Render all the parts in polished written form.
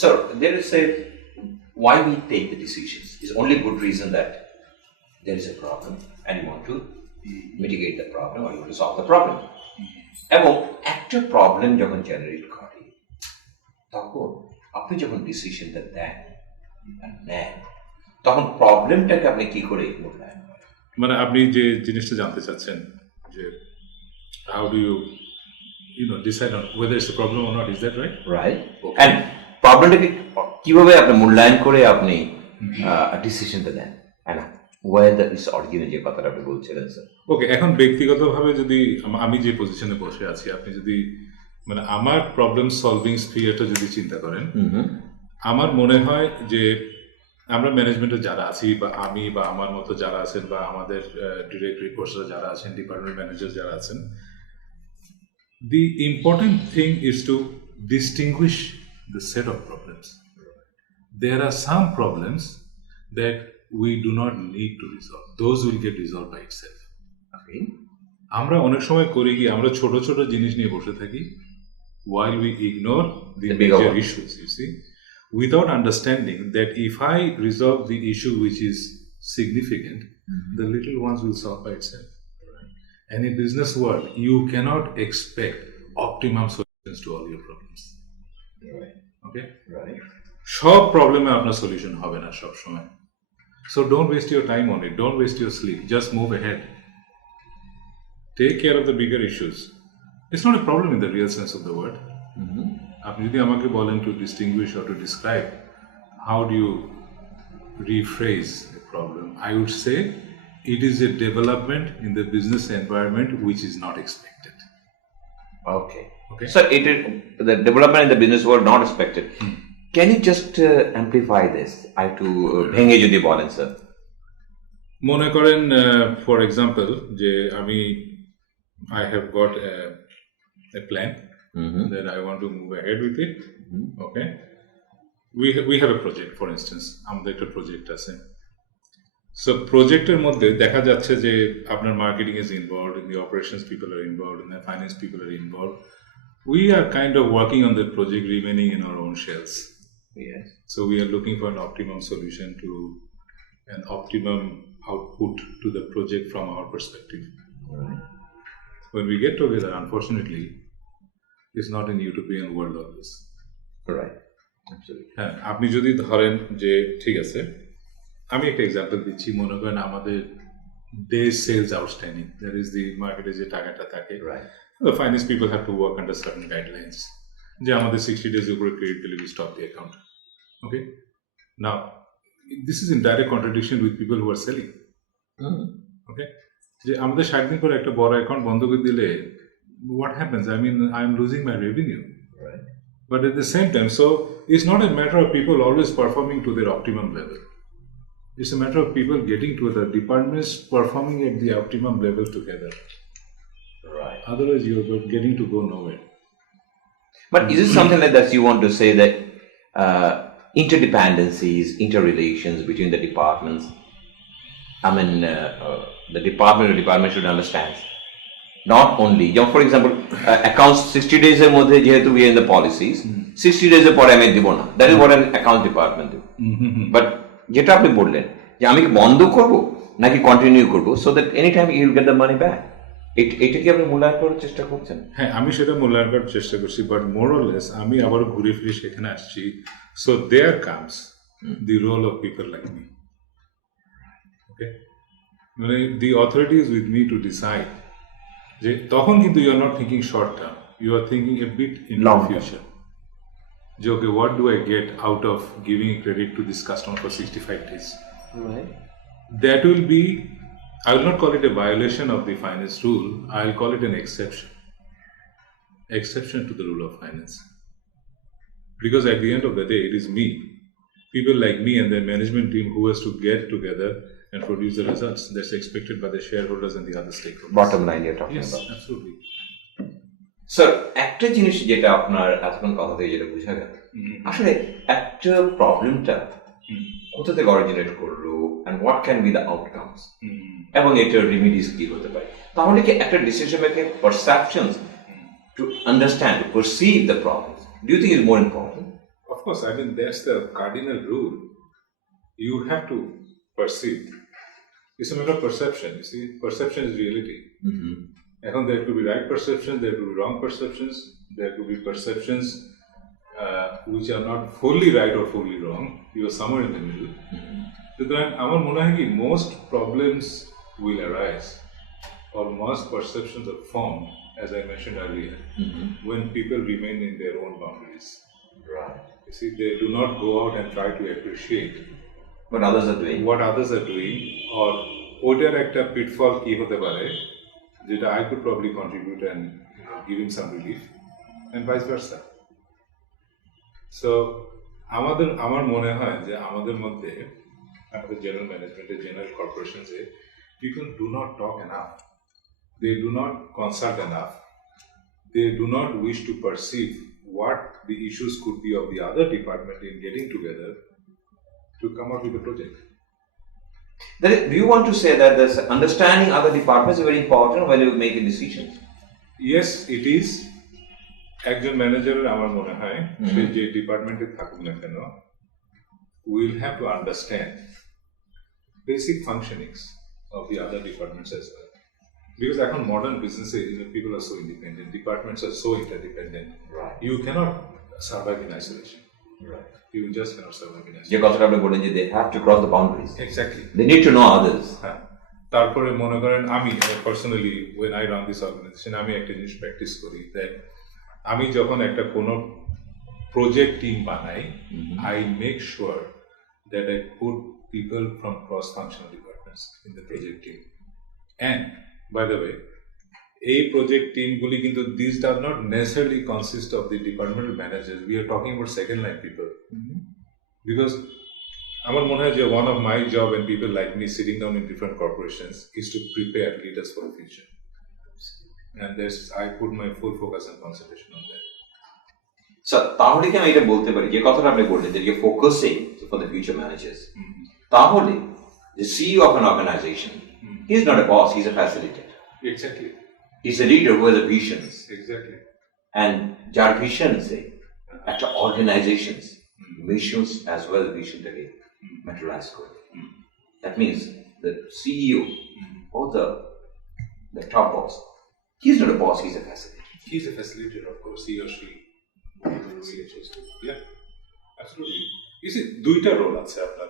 So there is a why we take the decisions is only good reason that there is a problem and you want to mitigate the problem or you want to solve the problem. এবং একটা problem যখন generate করে তখন আপনি যখন ডিসিশনটা দেন নেন তখন প্রবলেমটাকে আপনি কি করে মূল্যায়ন করেন? মানে আপনি যে জিনিসটা জানতে চাচ্ছেন যে how do you decide on whether it's a problem or not, is that right? Right. Okay. And প্রবলেমটাকে কিভাবে আপনি মূল্যায়ন করে আপনি ডিসিশনটা দেন? হ্যাঁ, whether it's originate যে কথাটা আপনি বলছিলেন স্যার। ওকে, এখন ব্যক্তিগতভাবে যদি আমি যে পজিশনে বসে আছি, আপনি যদি মানে আমার প্রবলেম সলভিং স্ফিয়ারটা যদি চিন্তা করেন, আমার মনে হয় যে আমরা ম্যানেজমেন্টে যারা আছি বা আমি বা আমার মতো যারা আছেন বা আমাদের ডিরেক্ট রিপোর্টসরা যারা আছেন, ডিপার্টমেন্ট ম্যানেজার যারা আছেন, the important thing is to distinguish the set of problems. There are some problems that we do not need to resolve. Those will get resolved by itself. Okay. আমরা অনেক সময় করি কি, আমরা ছোট ছোট জিনিস নিয়ে বসে থাকি while we ignore the major issues, you see, without understanding that if I resolve the issue which is significant, the little ones will solve by itself. And in business world, you cannot expect optimum solutions to all your problems. Right. Okay? Right. সব প্রবলেমে আপনার solution হবে না সব সময়। So don't waste your time on it. Don't waste your sleep. Just move ahead. Take care of the bigger issues. It's not a problem in the real sense of the word. আপনি যদি আমাকে বলেন to distinguish or to describe how do you rephrase a problem, I would say it is a development in the business environment which is not expected. Okay. So it is the development in the business world not expected. Can you just amplify this? I have to ভেঙে যদি বলেন sir. মনে করেন for example যে আমি I have got a plan that I want to move ahead with it. Okay. We have a project, for instance. আমাদের একটা project আছে। So প্রজেক্টের মধ্যে দেখা যাচ্ছে যে আপনার marketing is involved, in the operations people are involved, and the finance people are involved. We are kind of working on the project remaining in our own shells. Yes. So we are looking for an optimum solution to an optimum output to the project from our perspective. Right. When we get together, unfortunately, it's not an utopian world always. Right. Absolutely. হ্যাঁ, আপনি যদি ধরেন যে ঠিক আছে, আমি একটা example দিচ্ছি, মনে করেন আমাদের day sales outstanding, that is the মার্কেটে যে টাকাটা থাকে, the finance people have to work under certain guidelines. যে আমাদের 60 days উপরে ক্রেডিট দিলে we stop the account. Okay? Now, this is in direct contradiction with people who are selling. Okay? যে আমাদের 60 দিন পরে একটা বড় অ্যাকাউন্ট বন্ধ করে দিলে what happens? I mean, I'm losing my revenue. Right. But at the same time, so it's not a matter of people always performing to their optimum level. It's a matter of people getting to the departments performing at the optimum level together. Right. Otherwise, you're getting to go nowhere. But is it something like that you want to say that interdependencies, interrelations between the departments? I mean, the department should understand. Not only, for example, accounts 60 days এর মধ্যে যেহেতু we are in the policies, 60 days এর পরে আমি দিব না, that is what an account department do. But যেটা আপনি বললেন যে আমি কি বন্ধ করব নাকি কন্টিনিউ করব so that anytime you will get the money back. এটা কি আপনি মূল্যায়ন করার চেষ্টা করছেন? হ্যাঁ, আমি সেটা মূল্যায়ন করার চেষ্টা করছি, বাট মোর অর লেস আমি আবার ঘুরে ফিরে সেখানে আসছি। So there comes the role of people like me. Okay, মানে the authority is with me to decide যে তখন কিন্তু you are not thinking short term, you are thinking a bit in the future. যে okay, what do I get out of giving credit to this customer for 65 days? Right. That will be, I will not call it a violation of the finance rule, I will call it an exception. Exception to the rule of finance. Because at the end of the day, it is me, people like me and the management team who has to get together and produce the results that's expected by the shareholders and the other stakeholders. Bottom line you're talking yes, about. Yes, absolutely. Sir, একটা জিনিস যেটা আপনার এতক্ষণ কথা থেকে যেটা বোঝা গেল, আসলে একটা প্রবলেমটা কোথা থেকে অরিজিনেট করলো and what can be the outcomes এবং এটার রেমিডিস কি হতে পারে, তাহলে কি একটা decision making perceptions to understand, to perceive the problems, do you think is more important Of course, I mean, that's the cardinal rule. You have to perceive. It's a matter of perception. You see, perception is reality. And there could be right perceptions, there could be wrong perceptions, there could be perceptions which are not fully right or fully wrong. You are somewhere in the middle. সুতরাং আমার মনে হয় কি most problems will arise or most perceptions are formed, as I mentioned earlier, when people remain in their own boundaries. Right. You see, they do not go out and try to appreciate What others are doing. what others are doing, or ওটার একটা pitfall কি হতে পারে যেটা I could probably contribute and give him some relief, and vice versa. So আমার মনে হয় যে আমাদের মধ্যে আমাদের জেনারেল ম্যানেজমেন্টে general কর্পোরেশনসে people do not talk enough, they do not consult enough, they do not wish to perceive what the issues could be of the other department in getting together to come up with a project. Do you want to say that this understanding other departments is very important when you make a decision? Yes, it is. একজন ম্যানেজারের আমার মনে হয় সে যে ডিপার্টমেন্টে থাকুক না কেন will have to understand basic functionings of the other departments as well. Because এখন modern businesses, people are so independent, departments are so interdependent. Right. You cannot survive in isolation. Right. You just cannot survive in যে isolation. কথাটা আপনি বলেন যে they have to cross the boundaries. Exactly. They need to know others. হ্যাঁ, তারপরে মনে করেন আমি personally when I run this organization আমি একটা জিনিস প্র্যাকটিস করি that আমি যখন একটা কোনো প্রজেক্ট টিম বানাই I make sure that I put people from cross-functional departments in the project team. And by the way, এই project teamগুলি কিন্তু these does not necessarily consist of the departmental managers. We are talking about second line people. Because আমার মনে হয় যে one of my job and people like me sitting down in different corporations is to prepare leaders for the future. And I put my full focus and concentration on that. So, তাহলে কি আমি এটা বলতে পারি যে কথাটা আপনি বললেন যে you're focusing for the future managers. তাহলে the CEO of an organization, he's not a boss, he's a facilitator. Exactly. He's a leader who has a visions. Exactly. And যার vision say একটা organizations missions as well as vision থেকে materialize করে. That means the CEO or the top boss, he's not a boss, he's a facilitator. He's a facilitator, of course, he or she. Yeah, absolutely. You see, দুইটা role আছে আপনার।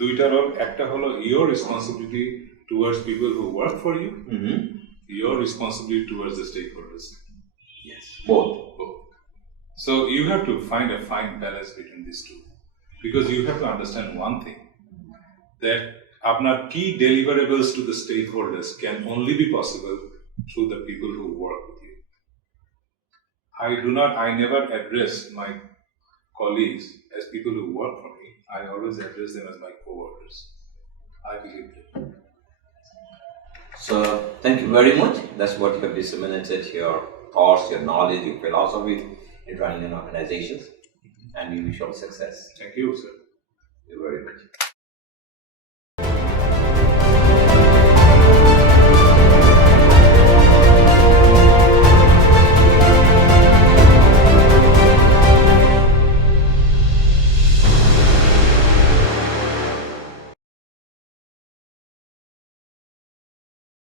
দুইটা role, একটা হলো your responsibility towards people who work for you, your responsibility towards the stakeholders. Yes, both. So you have to find a fine balance between these two, because you have to understand one thing, that আপনার key deliverables to the stakeholders can only be possible through the people who work with you. I never address my colleagues as people who work for me. I always address them as my co-workers. I believe that. So, thank you very much. That's what you have disseminated, your thoughts, your knowledge, your philosophy in running an organization. And we wish you all success. Thank you, sir. Thank you very much.